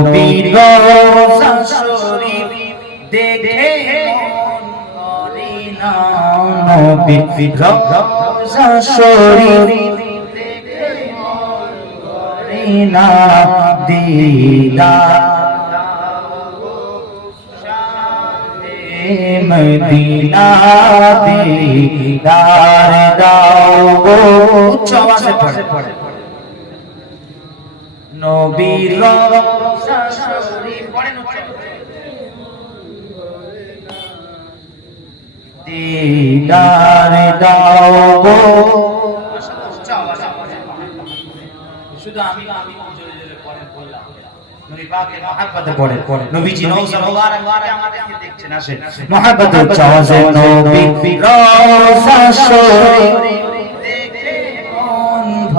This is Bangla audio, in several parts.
নবীর রওজা শরীফ দেখে মন নবীর রওজা শরীফ মন না দিদার মদিনা দিদার দাও গো উচ্চ আওয়াজে পড়ে নবীর দিদার দাও গো। শুধু আমি আমি জোরে জোরে পড়েন বললাম। নবী পাকের মহব্বতে পড়ে পড়ে। নবীজি রওজা মুবারক আমাদেরকে দেখছেন আসে মহব্বত উচ্চ আওয়াজে নবী রওজা শরীফ।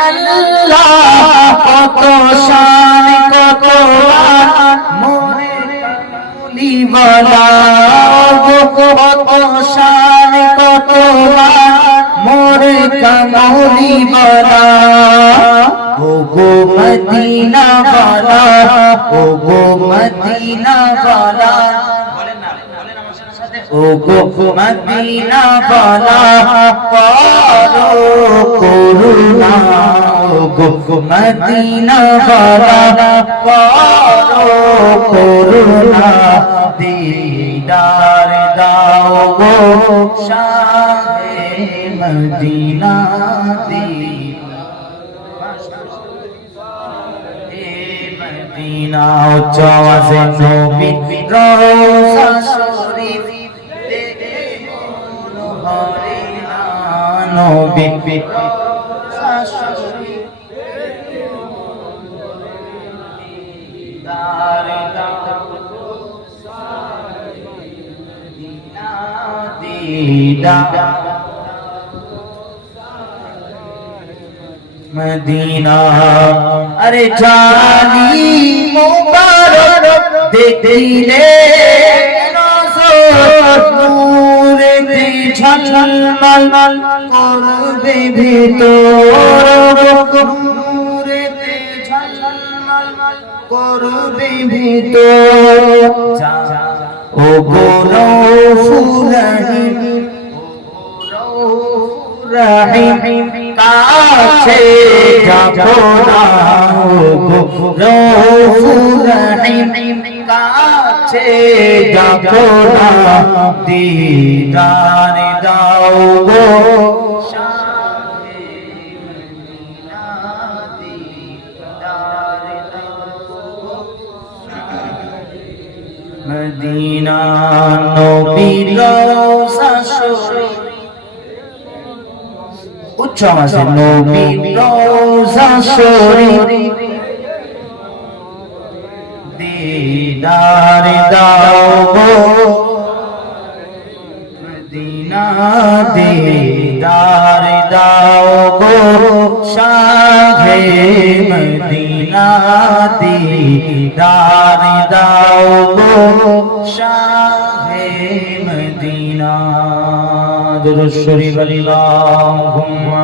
আল্লাহ কত শান কত মোরে কামলি বলা ওগো মদিনা বলা, ওগো মদিনা বলা ওগো মদিনা বলা গো মদিনা वाला পারো করুণা দিদার দাও গো শাহে মদিনা মদিনা আরে জানি মুবারক দেখিলে নূরে তে ঝলমল করবে ভিতর নূরে তে ঝলমল করবে ভিতর ও ফুলহিম কাছে যাব না রহিম কাছে যাব না দিদার দাও গো। মদিনা মদিনা রওজা শরীফ আওয়াজে নবীর রওজা শরীফ। দিদার দাও মদিনা দিদার দাও গো। শাহে মদিনা দিদার দাও গো। শাহে মদিনা দুরুদ শরীফ আল্লাহুম্মা